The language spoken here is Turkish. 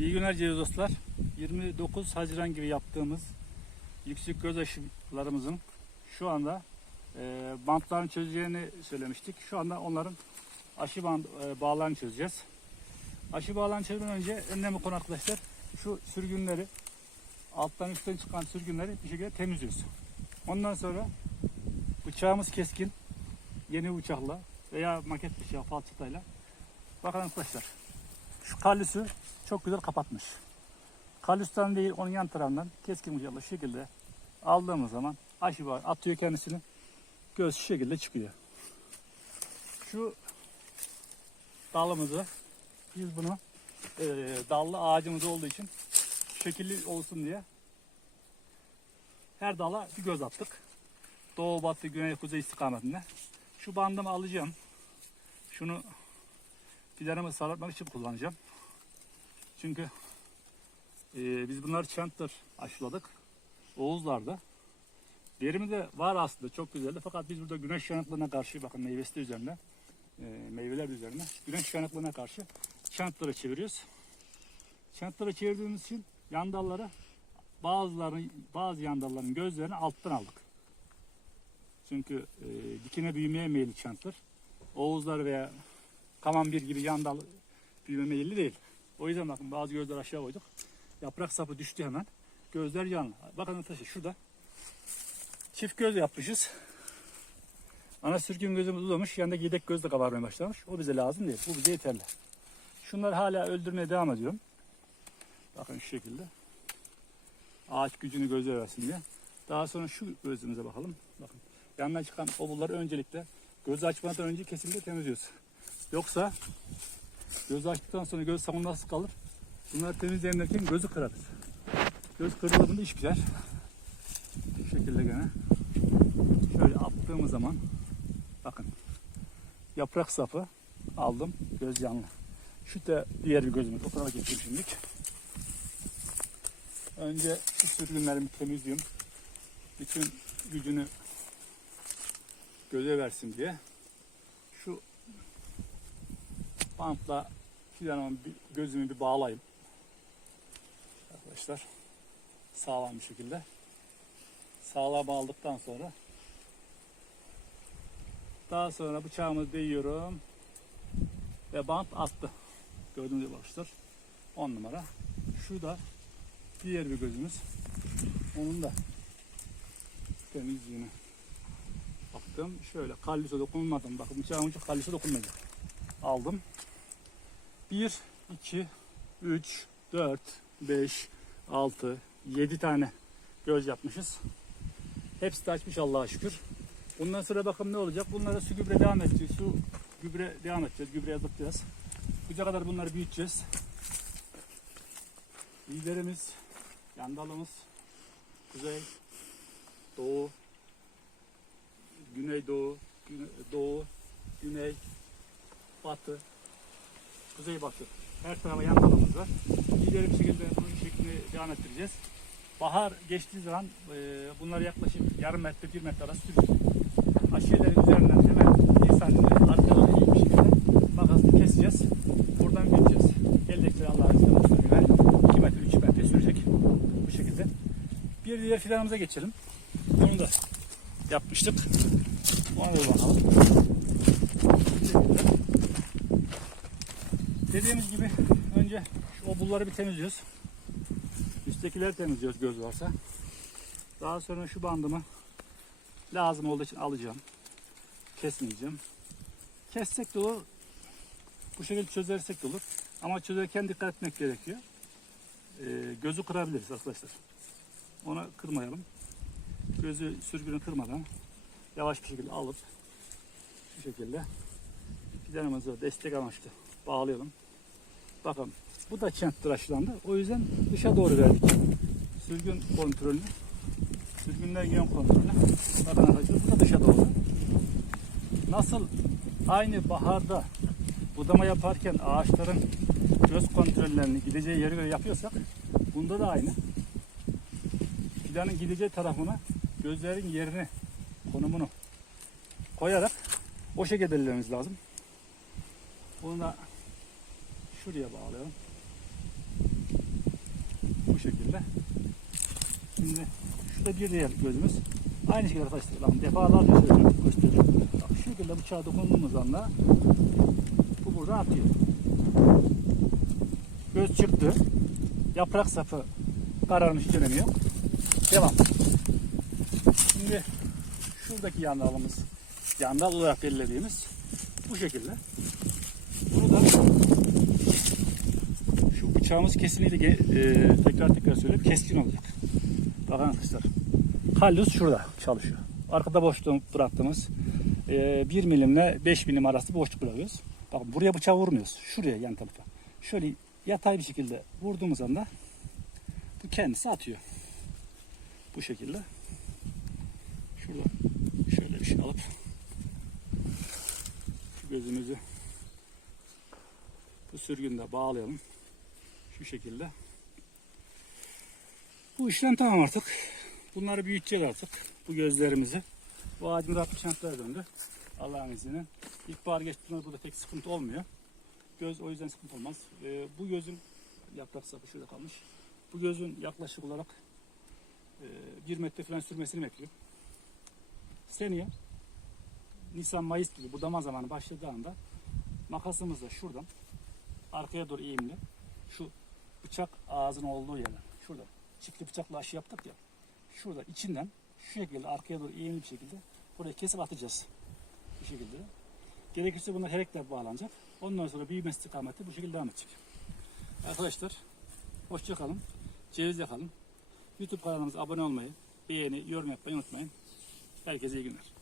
İyi günler ceviz dostlar. 29 Haziran gibi yaptığımız yüksek göz aşılarımızın şu anda e, bantlarını çözeceğini söylemiştik. Şu anda onların aşı band, e, bağlarını çözeceğiz. Aşı bağlarını çözmeden önce önemli konu arkadaşlar şu sürgünleri alttan üstten çıkan sürgünleri bir şekilde temizliyoruz. Ondan sonra bıçağımız keskin yeni bıçakla veya maket bıçağı falçatayla bakın arkadaşlar şu kalüsü çok güzel kapatmış. Kalüstan değil onun yan tarafından keskin şu şekilde aldığımız zaman aşı var atıyor kendisini göz şu şekilde çıkıyor. Şu dalımızı biz bunu e, dallı ağacımız olduğu için şekilli olsun diye her dala bir göz attık. Doğu, batı, güney, kuzey istikametinde. Şu bandımı alacağım. Şunu fidanımı sarartmak için kullanacağım. Çünkü e, biz bunları çantır aşıladık. Oğuzlarda. Verimi de var aslında çok güzeldi. Fakat biz burada güneş yanıklığına karşı bakın meyvesi de üzerinde. E, meyveler de üzerinde. Güneş yanıklığına karşı çantlara çeviriyoruz. Çantlara çevirdiğimiz için yan dalları bazıların bazı yan dalların gözlerini alttan aldık. Çünkü e, dikine büyümeye meyilli çantlar. Oğuzlar veya kamambir gibi yan dal büyüme meyilli değil. O yüzden bakın bazı gözler aşağı koyduk. Yaprak sapı düştü hemen. Gözler yanlı. Bakın arkadaşlar şurada çift göz yapmışız. Ana sürgün gözümüz uzamış. Yanında yedek göz de kabarmaya başlamış. O bize lazım değil. Bu bize yeterli. Şunları hala öldürmeye devam ediyorum. Bakın şu şekilde. Ağaç gücünü göze versin diye. Daha sonra şu gözümüze bakalım. Bakın yanına çıkan obulları öncelikle gözü açmadan önce kesinlikle temizliyoruz. Yoksa gözü açtıktan sonra göz savunması kalır. Bunları temizleyenlerken gözü kırarız. Göz kırıldığında iş biter. Bu şekilde gene. Şöyle attığımız zaman bakın yaprak sapı aldım göz yanlı. Şu da diğer bir gözümüz. O tarafa geçeyim şimdilik. Önce şu sürgünlerimi temizliyorum. Bütün gücünü göze versin diye. Şu bantla fidanımın bir, gözümü bir bağlayayım. Arkadaşlar sağlam bir şekilde. Sağlam bağladıktan sonra daha sonra bıçağımı değiyorum ve bant attı. Gördüğünüz gibi arkadaşlar 10 numara. Şu da diğer bir gözümüz. Onun da temizliğine baktım. Şöyle kallüse dokunmadım. Bakın bıçağın ucu kallüse dokunmayacak. Aldım. 1, 2, 3, 4, 5, 6, 7 tane göz yapmışız. Hepsi de açmış Allah'a şükür. Bundan sonra bakalım ne olacak. Bunlara su gübre devam edeceğiz. Su gübre devam edeceğiz. Gübre yazıklayacağız. Buca kadar bunları büyüteceğiz. Liderimiz, yandalımız, kuzey, doğu, güneydoğu, güne, doğu, güney, batı, kuzey batı. Her tarafa yandalımız var. Lideri bir şekilde bu şeklini devam ettireceğiz. Bahar geçtiği zaman e, bunlar yaklaşık yarım metre, bir metre arası sürüyor. Aşilerin üzerinden hemen bir santimde arkadan iyi bir şekilde makasla keseceğiz. Buradan biteceğiz. Eldekleri Allah'ın izniyle sürgüne 2 metre, 3 metre sürecek. Bu şekilde. Bir diğer fidanımıza geçelim. Onu da yapmıştık. Ona da bakalım. Dediğimiz gibi önce şu obulları bir temizliyoruz. Üsttekileri temizliyoruz göz varsa. Daha sonra şu bandımı lazım olduğu için alacağım. Kesmeyeceğim. Kessek de olur. Bu şekilde çözersek de olur. Ama çözerken dikkat etmek gerekiyor. Ee, gözü kırabiliriz arkadaşlar. Onu kırmayalım. Gözü sürgünü kırmadan yavaş bir şekilde alıp şu şekilde fidanımızı destek amaçlı bağlayalım. Bakın bu da çent tıraşlandı. O yüzden dışa doğru verdik. Sürgün kontrolünü. Sürgünler yön kontrolünü. Bakın arkadaşlar bu da dışa doğru. Nasıl aynı baharda budama yaparken ağaçların göz kontrollerini gideceği yere göre yapıyorsak bunda da aynı. Fidanın gideceği tarafına gözlerin yerini, konumunu koyarak o şekilde lazım. Bunu da şuraya bağlayalım. şekilde. Şimdi şurada bir diğer gözümüz. Aynı şekilde arkadaşlar. Lan defalarca söylüyorum. Gösteriyorum. Bak şu şekilde bıçağa dokunduğumuz anda bu buradan atıyor. Göz çıktı. Yaprak sapı kararmış hiç. Devam. Şimdi şuradaki yandalımız yandal olarak belirlediğimiz bu şekilde. Bunu da şu bıçağımız kesinlikle e, tekrar tekrar söyleyeyim keskin olacak. Bakın arkadaşlar. Kallus şurada çalışıyor. Arkada boşluk bıraktığımız e, 1 milimle 5 milim arası boşluk bırakıyoruz. Bakın buraya bıçağı vurmuyoruz. Şuraya yan tarafa. Şöyle yatay bir şekilde vurduğumuz anda bu kendisi atıyor. Bu şekilde. Şurada şöyle bir şey alıp şu gözümüzü bu sürgünde bağlayalım. Şu şekilde. Bu işlem tamam artık. Bunları büyüteceğiz artık. Bu gözlerimizi. Bu ağacımız 60 santimetre döndü. Allah'ın izniyle. İlkbahar geçtiğinde burada pek sıkıntı olmuyor. Göz o yüzden sıkıntı olmaz. Ee, bu gözün yaprak sapı şurada kalmış. Bu gözün yaklaşık olarak e, bir metre falan sürmesini bekliyor. Seneye Nisan Mayıs gibi budama zamanı başladığı anda makasımızla şuradan arkaya doğru eğimli şu bıçak ağzının olduğu yerden şurada çiftli bıçakla aşı yaptık ya şurada içinden şu şekilde arkaya doğru eğimli bir şekilde buraya kesip atacağız. Bu şekilde. Gerekirse bunlar herekle bağlanacak. Ondan sonra büyüme istikameti bu şekilde devam edecek. Arkadaşlar hoşça kalın. Cevizle kalın. YouTube kanalımıza abone olmayı, beğeni, yorum yapmayı unutmayın. Herkese iyi günler.